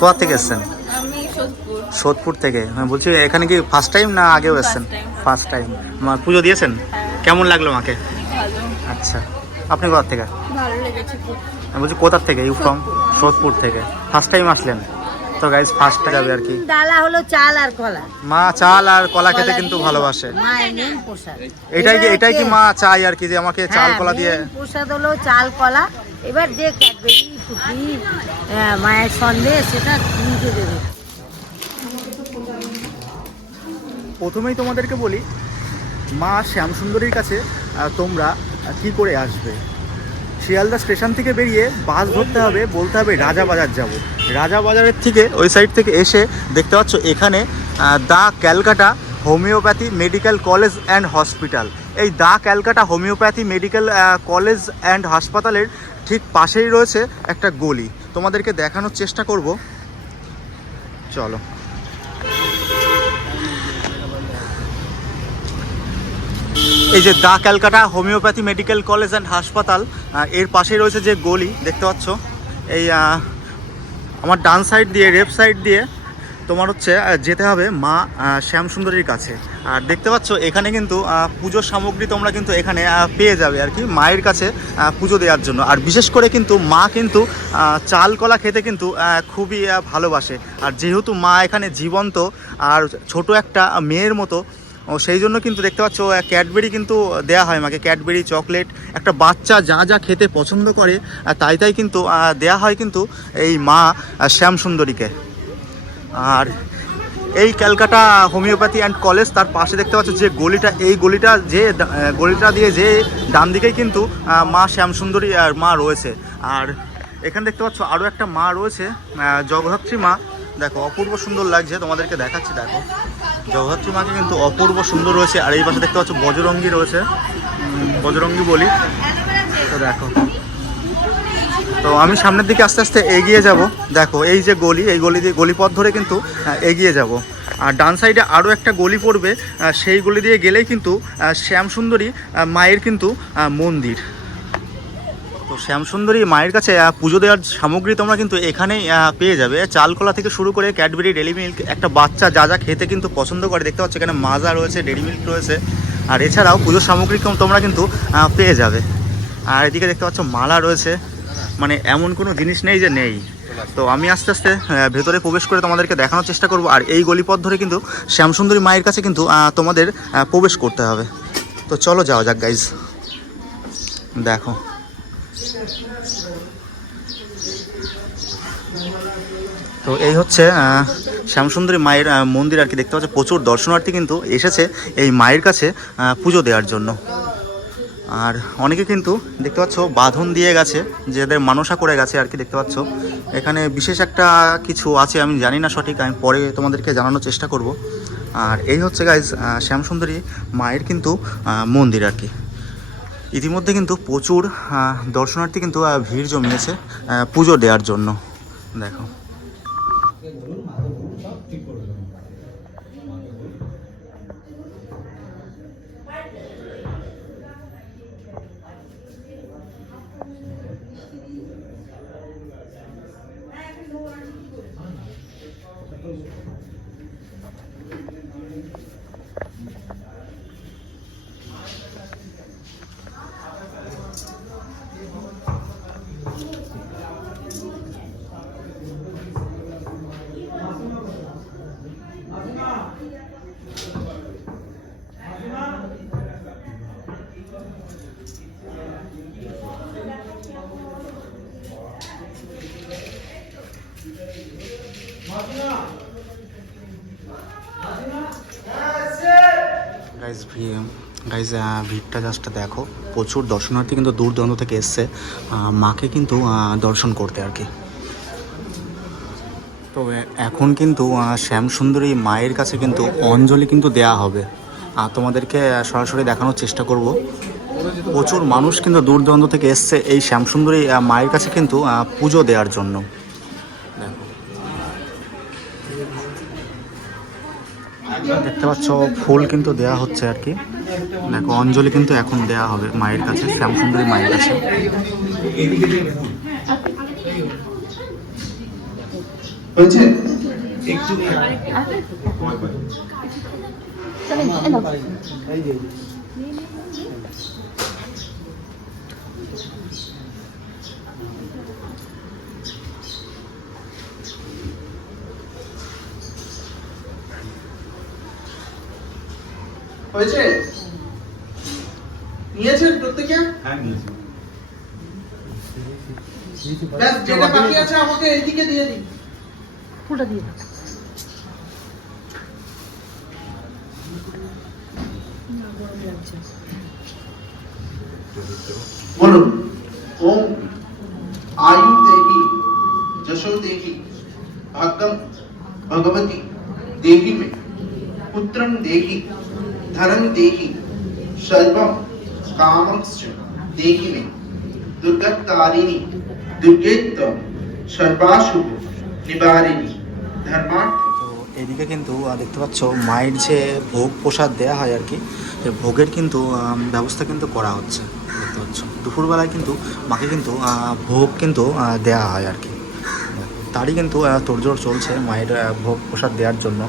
কোথা থেকে এসছেন? সোদপুর। থেকে? হ্যাঁ বলছি এখানে কি ফার্স্ট টাইম না আগেও এসছেন? ফার্স্ট টাইম মা পুজো দিয়েছেন? কেমন লাগল মাকে? আচ্ছা আপনি কোথা থেকে? আমি বলছি কোথার থেকে? You from Sodepur. থেকে। ফার্স্ট টাইম আসলেন? তো গাইজ ফার্স্ট যাবে আর কি। ডালা হলো চাল আর কলা। মা চাল আর কলা খেতে কিন্তু ভালোবাসে। এটাই কি এটাই কি মা চাই আর কি যে আমাকে চাল হ্যাঁ, কলা দিয়ে? প্রসাদ হলো চাল কলা। এবার যে ক্যাডবেরি হ্যাঁ, মায়ের সন্দেশ সেটা কিনতে দেবে। প্রথমেই তোমাদেরকে বলি, মা শ্যামসুন্দরীর কাছে তোমরা কি করে আসবে? শিয়ালদা স্টেশন থেকে বেরিয়ে বাস ধরতে হবে, বলতে হবে রাজাবাজার যাব। রাজা বাজারের থেকে, ওই সাইড থেকে এসে দেখতে পাচ্ছ এখানে the Calcutta homeopathy medical college and hospital. এই the Calcutta homeopathy medical college and হাসপাতালের ঠিক পাশেই রয়েছে একটা গলি। তোমাদেরকে দেখানোর চেষ্টা করব। চলো। এই যে the Calcutta homeopathy medical college and হাসপাতাল এর পাশেই রয়েছে যে গলি, দেখতে পাচ্ছ? এই আমার ডান সাইড দিয়ে, লেফট সাইড দিয়ে তোমার হচ্ছে যেতে হবে মা শ্যামসুন্দরীর কাছে। আর দেখতে পাচ্ছ, এখানে কিন্তু পুজোর সামগ্রী তোমরা কিন্তু এখানে পেয়ে যাবে আর কি মায়ের কাছে পুজো দেওয়ার জন্য। আর বিশেষ করে কিন্তু মা কিন্তু চাল কলা খেতে কিন্তু খুবই ভালোবাসে। আর যেহেতু মা এখানে জীবন্ত, আর ছোট একটা মেয়ের মতো, ও সেই জন্য কিন্তু দেখতে পাচ্ছ ক্যাডবেরি কিন্তু দেয়া হয় মাকে। ক্যাডবেরি, চকলেট, একটা বাচ্চা যা যা খেতে পছন্দ করে তাই তাই কিন্তু দেয়া হয় কিন্তু এই মা শ্যামসুন্দরীকে। আর এই ক্যালকাটা হোমিওপ্যাথি অ্যান্ড কলেজ তার পাশে দেখতে পাচ্ছ যে গলিটা এই গলিটা যে গলিটা দিয়ে যে ডান দিকেই কিন্তু মা শ্যামসুন্দরী আর মা রয়েছে। আর এখানে দেখতে পাচ্ছ আরও একটা মা রয়েছে আহ, জগদ্ধাত্রী মা। দেখো অপূর্ব সুন্দর লাগছে তোমাদেরকে দেখাচ্ছি দেখো। জগদ্ধাত্রী মাকে কিন্তু অপূর্ব সুন্দর রয়েছে আর এই পাশে দেখতে পাচ্ছ বজরঙ্গি রয়েছে। বজরঙ্গি বলি। তো দেখো। তো আমি সামনের দিকে আস্তে আস্তে এগিয়ে যাব। দেখো, এই যে গলি, এই গলি দিয়ে গলিপথ ধরে কিন্তু এগিয়ে যাব। আর ডান সাইডে আরও একটা গলি পড়বে সেই গলি দিয়ে গেলেই কিন্তু শ্যামসুন্দরী মায়ের কিন্তু মন্দির। তো শ্যামসুন্দরী মায়ের কাছে পুজো দেওয়ার সামগ্রী তোমরা কিন্তু এখানেই পেয়ে যাবে। চালকলা থেকে শুরু করে ক্যাডবেরি, ডেলি মিল্ক, একটা বাচ্চা যা যা খেতে কিন্তু পছন্দ করে, দেখতে পাচ্ছ এখানে মাজা রয়েছে ডেরি মিল্ক রয়েছে। আর এছাড়াও পুজোর সামগ্রী তোমরা কিন্তু পেয়ে যাবে। আর এদিকে দেখতে পাচ্ছ মালা রয়েছে। মানে এমন কোনো জিনিস নেই যে নেই। তো আমি আস্তে আস্তে ভেতরে প্রবেশ করে তোমাদেরকে দেখানোর চেষ্টা করব। আর এই গলিপথ ধরে কিন্তু শ্যামসুন্দরী মায়ের কাছে কিন্তু তোমাদের প্রবেশ করতে হবে। তো চলো যাওয়া যাক গাইজ দেখো। তো এই হচ্ছে শ্যামসুন্দরী মায়ের মন্দির আর কি দেখতে পাচ্ছ। প্রচুর দর্শনার্থী কিন্তু এসেছে এই মায়ের কাছে পুজো দেওয়ার জন্য। আর অনেকে কিন্তু দেখতে পাচ্ছ বাঁধন দিয়ে গেছে, যাদের মানসা করে গেছে আর কি দেখতে পাচ্ছ। এখানে বিশেষ একটা কিছু আছে, আমি জানি না সঠিক, আমি পরে তোমাদেরকে জানানোর চেষ্টা করব। আর এই হচ্ছে গাইজ শ্যামসুন্দরী মায়ের কিন্তু মন্দির আর কি। ইতিমধ্যে কিন্তু প্রচুর দর্শনার্থী কিন্তু ভিড় জমিয়েছে পুজো দেওয়ার জন্য। দেখো। গাইজ গাইজ ভিড়টা জাস্ট দেখো। প্রচুর দর্শনার্থী কিন্তু দূর দূরান্ত থেকে এসছে। মাকে কিন্তু দর্শন করতে আর কি। তো এখন কিন্তু শ্যামসুন্দরী মায়ের কাছে কিন্তু অঞ্জলি কিন্তু দেয়া হবে। আর তোমাদেরকে সরাসরি দেখানোর চেষ্টা করব। প্রচুর মানুষ কিন্তু দূর দূরান্ত থেকে এসছে এই শ্যামসুন্দরী মায়ের কাছে কিন্তু পুজো দেওয়ার জন্য। দেখতে পাচ্ছ ফুল কিন্তু দেয়া হচ্ছে আর কি। দেখো অঞ্জলি কিন্তু এখন দেয়া হবে মায়ের কাছে শ্যামসুন্দরী মায়ের কাছে। হয়েছে? হয়েছে নিয়েছেন প্রত্যেকে ব্যাস যেটা বাকি আছে আমাকে এইদিকে দিয়ে দিন ফুলটা দিয়ে দাও বলুন ওম आयु देवी जशो देवी भाग्यम भगवती देवी में पुत्रम देही धनम देही सर्वम कामक्ष देही में दुर्गतारिणी दुर्गेत सर्वाशुभ निवारिणी धर्मार्थ তো এদিকে কিন্তু আহ, দেখতে পাচ্ছ মায়ের যে ভোগ প্রসাদ দেওয়া হয় আর কি এই ভোগের কিন্তু আম, ব্যবস্থা কিন্তু করা হচ্ছে দেখতে পাচ্ছ দুপুরবেলায় কিন্তু মাকে কিন্তু আহ, ভোগ কিন্তু আহ, দেওয়া হয় আর কি তারই কিন্তু আহ, তোড়জোড় চলছে মায়ের আহ, ভোগ প্রসাদ দেওয়ার জন্য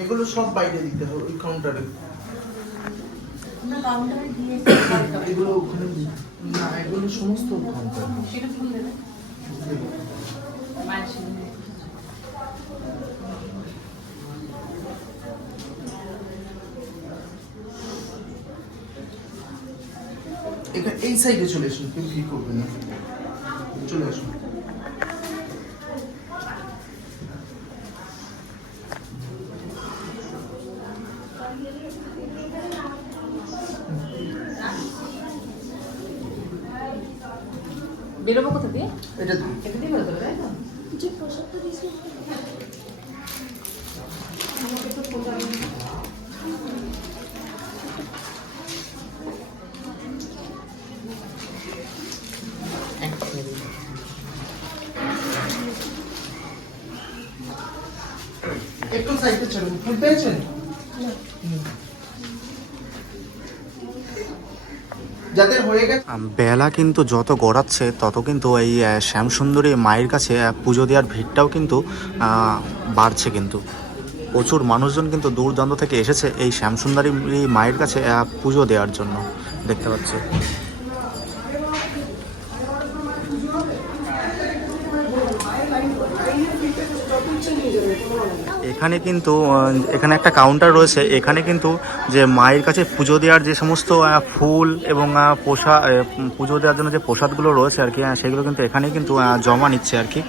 এগুলো সব বাইরে দিতে হবে ওই কাউন্টারে এগুলো ওখানে না এগুলো সমস্ত কাউন্টার এখানে এই সাইডে চলে আসুন কেউ কি করবে না। চলে আসুন। বেরোবো কোথা দিয়ে? এটা এটা দিয়ে বেরোতে হবে তাই তো? একটু সাইডে চলুন। ফুল পেয়েছেন হুম। যাদের হয়ে গেছে আম, বেলা কিন্তু যত গড়াচ্ছে, তত কিন্তু এই শ্যামসুন্দরী মায়ের কাছে পুজো দেওয়ার ভিড়টাও কিন্তু বাড়ছে কিন্তু। প্রচুর মানুষজন কিন্তু দূর দূরান্ত থেকে এসেছে এই শ্যামসুন্দরী মায়ের কাছে পুজো দেওয়ার জন্য। দেখতে পাচ্ছি। এখানে কিন্তু এখানে একটা কাউন্টার রয়েছে। এখানে কিন্তু যে মায়ের কাছে পুজো দেওয়ার যে সমস্ত ফুল এবং পোশাক পুজো দেওয়ার জন্য যে প্রসাদগুলো রয়েছে আর কি সেগুলো কিন্তু এখানে কিন্তু জমা নিচ্ছে আর কি।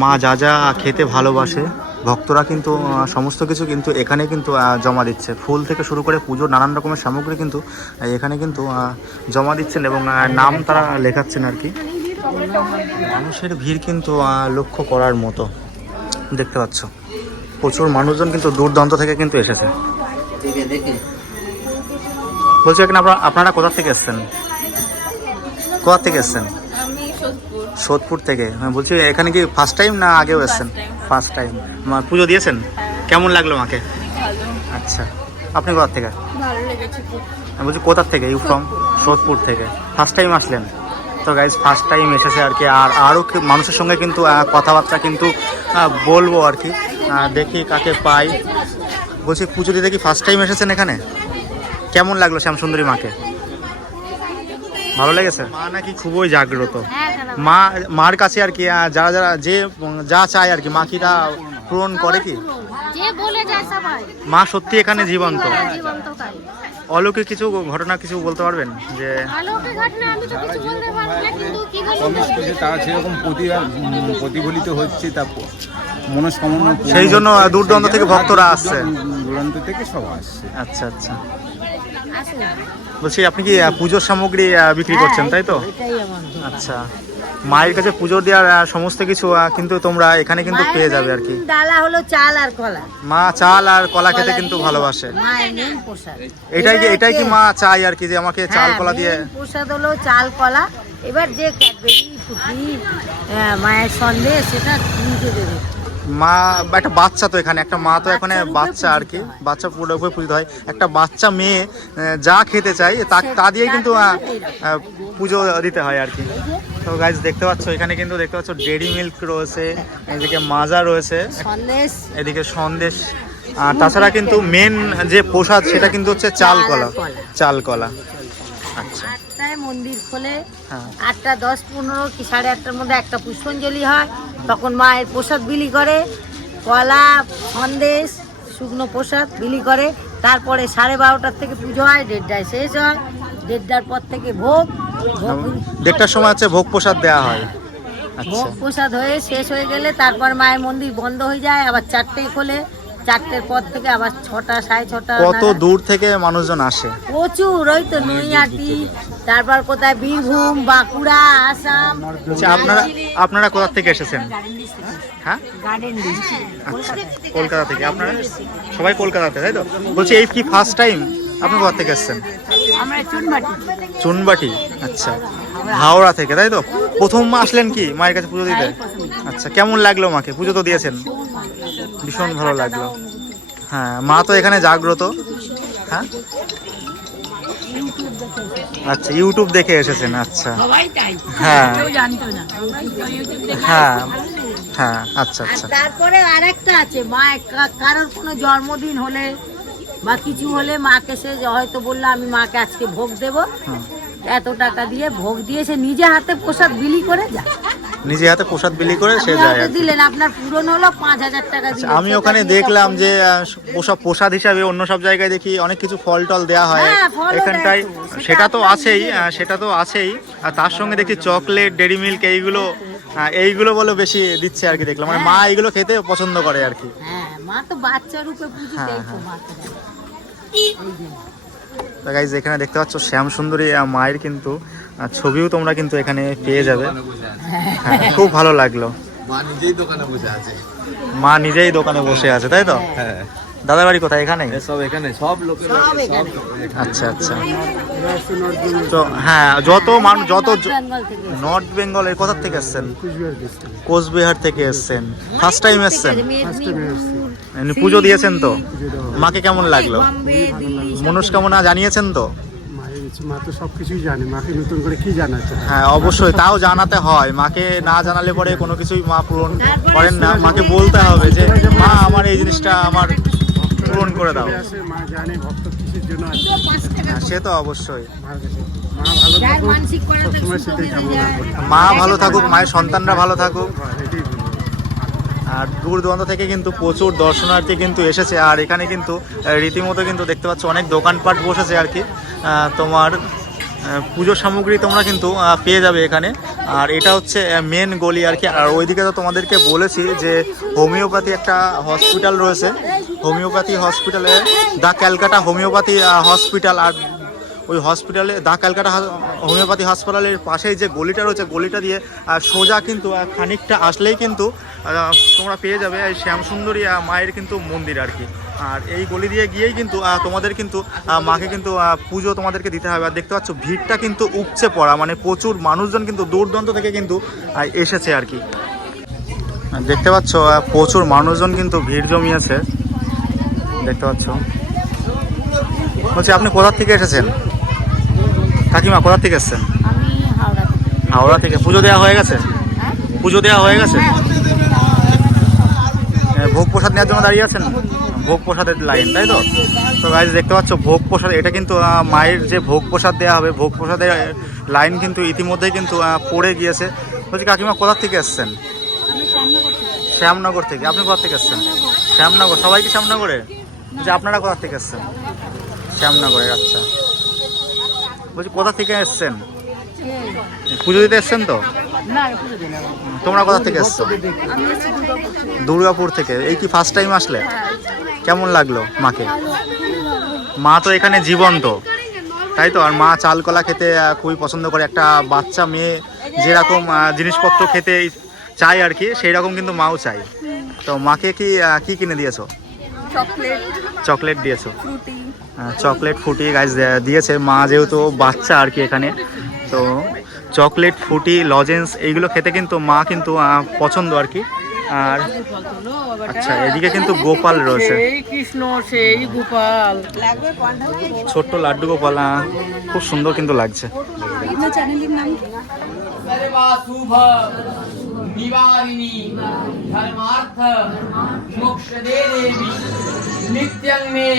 মা যা যা খেতে ভালোবাসে, ভক্তরা কিন্তু সমস্ত কিছু কিন্তু এখানে কিন্তু জমা দিচ্ছে। ফুল থেকে শুরু করে পুজোর নানান রকমের সামগ্রী কিন্তু এখানে কিন্তু জমা দিচ্ছেন এবং নাম তারা লেখাচ্ছেন আর কি। মানুষের ভিড় কিন্তু লক্ষ্য করার মতো। দেখতে পাচ্ছ? প্রচুর মানুষজন কিন্তু দূর দূরান্ত থেকে কিন্তু এসেছে। বলছি এখানে আপনারা আপনারা কোথা থেকে এসেছেন? কোথা থেকে এসেছেন? আমি সোদপুর। থেকে। হ্যাঁ বলছি এখানে কি ফার্স্ট টাইম না আগেও এসেছেন. ফার্স্ট টাইম মা পুজো দিয়েছেন? কেমন লাগল মাকে? ভালো। আচ্ছা। আপনি কোথা থেকে? ভালো লেগেছে খুব। আমি বলছি কোথা থেকে? ইউ ফ্রম সোদপুর থেকে। ফার্স্ট টাইম আসলেন। তো গাইজ ফার্স্ট টাইম এসেছে আর কি। আর আরও মানুষের সঙ্গে কিন্তু কথাবার্তা কিন্তু বলব আর কি। দেখি কাকে পাই। বলছি পুজো দিতে কি ফার্স্ট টাইম এসেছেন এখানে? কেমন লাগল শ্যামসুন্দরী মাকে? ভালো লেগেছে? মা নাকি খুবই জাগ্রত। হ্যাঁ মা মার কাছে আর কি যারা যারা যে যা চায় আর কি মা কি তা পূরণ করে কি? যে বলে যায় সবাই। মা সত্যি এখানে জীবন্ত। অলৌকিক কিছু ঘটনা কিছু বলতে পারবেন যে আলোকে ঘটনা আমি তো কিছু বলতে পারব না কিন্তু কি কমিস করছে তারা সেরকম প্রতি প্রতিফলিত হচ্ছে তা মনস্কামনা সেই জন্য। দূর দূরান্ত থেকে ভক্তরা আসছে। দূরান্ত থেকে সব আসছে আচ্ছা আচ্ছা বলছি আপনি কি পুজোর সামগ্রী বিক্রি করছেন তাই তো এটাই আমার দোকান। আচ্ছা মায়ের কাছে পুজো দেওয়ার সমস্ত কিছু কিন্তু তোমরা এখানে কিন্তু পেয়ে যাবে আর কি। ডালা হলো চাল আর কলা। মা চাল আর কলা খেতে কিন্তু ভালোবাসে। এটাই কি এটাই কি মা চাই আর কি যে আমাকে চাল হ্যাঁ, কলা দিয়ে প্রসাদ হলো চাল কলা। এবার যে ক্যাডবেরি ফুটি মায়ের সন্দেশ সেটা কিনতে দেবে। মা বা একটা বাচ্চা তো এখানে একটা মা তো এখানে বাচ্চা আর কি বাচ্চা পুরো উপরে পুজিত হয়। একটা বাচ্চা মেয়ে যা খেতে চাই তা তা দিয়ে কিন্তু পুজো দিতে হয় আর কি। তো গাইজ দেখতে পাচ্ছ এখানে কিন্তু দেখতে পাচ্ছ ডেরি মিল্ক রয়েছে এদিকে মাজা রয়েছে সন্দেশ। এদিকে সন্দেশ। আর তাছাড়া কিন্তু মেন যে প্রসাদ সেটা কিন্তু হচ্ছে চাল কলা। চাল কলা। আচ্ছা। আটটায় মন্দির খোলে। হ্যাঁ। আটটা দশ পনেরো কি সাড়ে আটটার মধ্যে একটা পুষ্পাঞ্জলি হয়। তখন মায়ের প্রসাদ বিলি করে। কলা সন্দেশ শুকনো প্রসাদ বিলি করে। তারপরে সাড়ে বারোটার থেকে পুজো হয় দেড়টায় শেষ হয়। দেড়টার পর থেকে ভোগ। ভোগ দেড়টার সময় হচ্ছে ভোগ প্রসাদ দেওয়া হয়। আচ্ছা। ভোগ প্রসাদ হয়ে শেষ হয়ে গেলে তারপর মায়ের মন্দির বন্ধ হয়ে যায় আবার চারটেই খোলে। চারটের পর থেকে আবার ছটা সাড়ে ছটা কত দূর থেকে মানুষজন আসে? প্রচুর ওই তো নৈহাটি তারপর কোথায় বীরভূম বাঁকুড়া আসাম। আচ্ছা আপনারা আপনারা কোথা থেকে এসেছেন? হ্যাঁ? আচ্ছা কলকাতা থেকে। আপনারা সবাই কলকাতাতে তাই তো? বলছি এই কি ফার্স্ট টাইম আপনি কোথা থেকে এসেছেন? আমরা চুনবাটি। চুনবাটি আচ্ছা। হাওড়া থেকে তাই তো? প্রথম আসলেন কি মায়ের কাছে পুজো দিতে? আচ্ছা কেমন লাগল মাকে? পুজো তো দিয়েছেন। ভীষণ ভালো লাগল। হ্যাঁ মা তো এখানে জাগ্রত। হ্যাঁ? আচ্ছা ইউটিউব দেখে এসেছেন আচ্ছা। হ্যাঁ। কেউ জানতো না। হ্যাঁ হ্যাঁ আচ্ছা আচ্ছা। তারপরে আরেকটা আছে মা কারোর কোনো জন্মদিন হলে বা কিছু হলে মাকে সে হয়তো বলল আমি মাকে আজকে ভোগ দেব। এত টাকা দিয়ে ভোগ দিয়ে সে নিজে হাতে প্রসাদ বিলি করে যায়। নিজে হাতে প্রসাদ বিলি করে সে যায়। দিলেন আপনার পূরণ হলো পাঁচ হাজার টাকা আচ্ছা, আমি ওখানে দেখলাম যে আহ, প্রসাদ হিসাবে অন্য সব জায়গায় দেখি অনেক কিছু ফল টল দেওয়া হয়। হ্যাঁ, ফলও এখানটায় সেটা তো আছেই সেটা তো আছেই। আর তার সঙ্গে দেখি চকলেট ডেরি মিল্ক এইগুলো এইগুলো বলে বেশি দিচ্ছে আর কি দেখলাম। মানে মা এইগুলো খেতে পছন্দ করে আর কি। হ্যাঁ মা তো বাচ্চা রূপে পুজি হ্যাঁ, দেয় তো হ্যাঁ। তো গাইজ এখানে দেখতে পাচ্ছ শ্যাম সুন্দরী মায়ের কিন্তু ছবিও তোমরা কিন্তু এখানে পেয়ে যাবে। হ্যাঁ খুব ভালো লাগল। মা নিজেই দোকানে বসে আছে। মা নিজেই দোকানে বসে আছে তাই তো? হ্যাঁ। দাদার বাড়ি কোথায় এখানে? সব এখানে সব লোকের আচ্ছা আচ্ছা। তো হ্যাঁ যত মানুষ যত নর্থ বেঙ্গল থেকে নর্থ বেঙ্গলের কোথা থেকে এসছেন? কোচবিহার থেকে এসছেন। ফার্স্ট টাইম এসছেন? পুজো দিয়েছেন তো? মাকে কেমন লাগল? মনস্কামনা জানিয়েছেন তো? মা তো সব জানে। মাকে নতুন করে কি জানাচ্ছে হ্যাঁ? অবশ্যই তাও জানাতে হয়। মাকে না জানালে পরে কোনো কিছুই মা পূরণ করেন না। মাকে বলতে হবে যে মা আমার এই জিনিসটা আমার পূরণ করে দাও। মা জানে ভক্ত কিসের জন্য হ্যাঁ, সে তো অবশ্যই। মা ভালো থাকুক। হয়ে মায়ের সন্তানরা ভালো থাকুক। বলব আর দূর দূরান্ত থেকে কিন্তু প্রচুর দর্শনার্থী কিন্তু এসেছে। আর এখানে কিন্তু রীতিমতো কিন্তু দেখতে পাচ্ছ অনেক দোকানপাট বসেছে আর কি। তোমার পুজো সামগ্রী তোমরা কিন্তু পেয়ে যাবে এখানে। আর এটা হচ্ছে মেন গলি আর কি। আর ওইদিকে তো তোমাদেরকে বলেছি যে, হোমিওপ্যাথি একটা হসপিটাল রয়েছে। হোমিওপ্যাথি হসপিটালে দ্য ক্যালকাটা হোমিওপ্যাথি হসপিটাল আর ওই হসপিটালে দা ক্যালকাটা হোমিওপ্যাথি হাসপাতালের পাশেই যে গলিটা রয়েছে, গলিটা দিয়ে সোজা কিন্তু খানিকটা আসলেই কিন্তু তোমরা পেয়ে যাবে এই শ্যামসুন্দরী মায়ের কিন্তু মন্দির আর কি। আর এই গলি দিয়ে গিয়েই কিন্তু তোমাদের কিন্তু মাকে কিন্তু পুজো তোমাদেরকে দিতে হবে। আর দেখতে পাচ্ছ, ভিড়টা কিন্তু উপচে পড়া মানে প্রচুর মানুষজন কিন্তু দূর দূরান্ত থেকে কিন্তু এসেছে আর কি। দেখতে পাচ্ছ প্রচুর মানুষজন কিন্তু ভিড় জমিয়েছে। দেখতে পাচ্ছ। বলছি, আপনি কোথার থেকে এসেছেন? কাকিমা কোথা থেকে এসেছেন? হাওড়া থেকে। পুজো দেওয়া হয়ে গেছে? হ্যাঁ? পুজো দেওয়া হয়ে গেছে? ভোগ প্রসাদ নেওয়ার জন্য দাঁড়িয়ে আছেন? ভোগ প্রসাদের লাইন তাই তো? তো গাইজ দেখতে পাচ্ছ ভোগ প্রসাদ এটা কিন্তু মায়ের যে ভোগ প্রসাদ দেওয়া হবে ভোগ প্রসাদের লাইন কিন্তু ইতিমধ্যেই কিন্তু পড়ে গিয়েছে। বলছি কাকিমা কোথা থেকে এসছেন? শ্যামনগর থেকে। আপনি কোথা থেকে এসছেন? শ্যামনগর। সবাই কি শ্যামনগরে? যে আপনারা কোথা থেকে এসছেন? শ্যামনগরে আচ্ছা। বলছি, কোথা থেকে এসছেন? পুজো দিতে এসছেন তো? তোমরা কোথা থেকে এসছো? দুর্গাপুর থেকে। এই কি ফার্স্ট টাইম আসলে? কেমন লাগল মাকে? মা তো এখানে জীবন্ত। তাই তো? আর মা চাল কলা খেতে খুবই পছন্দ করে। একটা বাচ্চা মেয়ে যেরকম জিনিসপত্র খেতে চায় আর কি সেই রকম কিন্তু মাও চাই তো মাকে কি কি কিনে দিয়েছ? চকলেট চকলেট দিয়েছ। চকলেট ফুটি গাইজ দিয়েছে। মা যেহেতু বাচ্চা আর কি এখানে তো চকলেট ফুটি লজেন্স এইগুলো খেতে কিন্তু মা কিন্তু পছন্দ আর কি। আর আচ্ছা এদিকে কিন্তু গোপাল রয়েছে। কৃষ্ণ সেই গোপাল। ছোট্ট লাড্ডু গোপাল খুব সুন্দর কিন্তু লাগছে। निवारिणी धर्मार्थ मोक्ष दे देवी नित्यं मे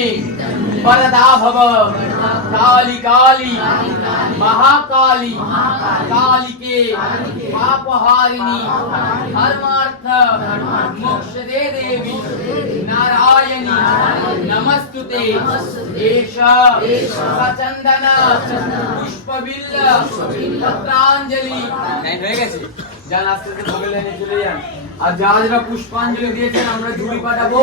वरदा भव काली काली महाकाली काली के पापहारिणी धर्मार्थ मोक्ष दे देवी नारायणी नमस्तुते एष सचंदन पुष्पबिल्ल पत्रांजलि যান আস্তে আস্তে ভোগের লাইনে চলে যান। আর যারা যারা পুষ্পাঞ্জলি দিয়েছেন আমরা ঝুড়ি পাঠাবো।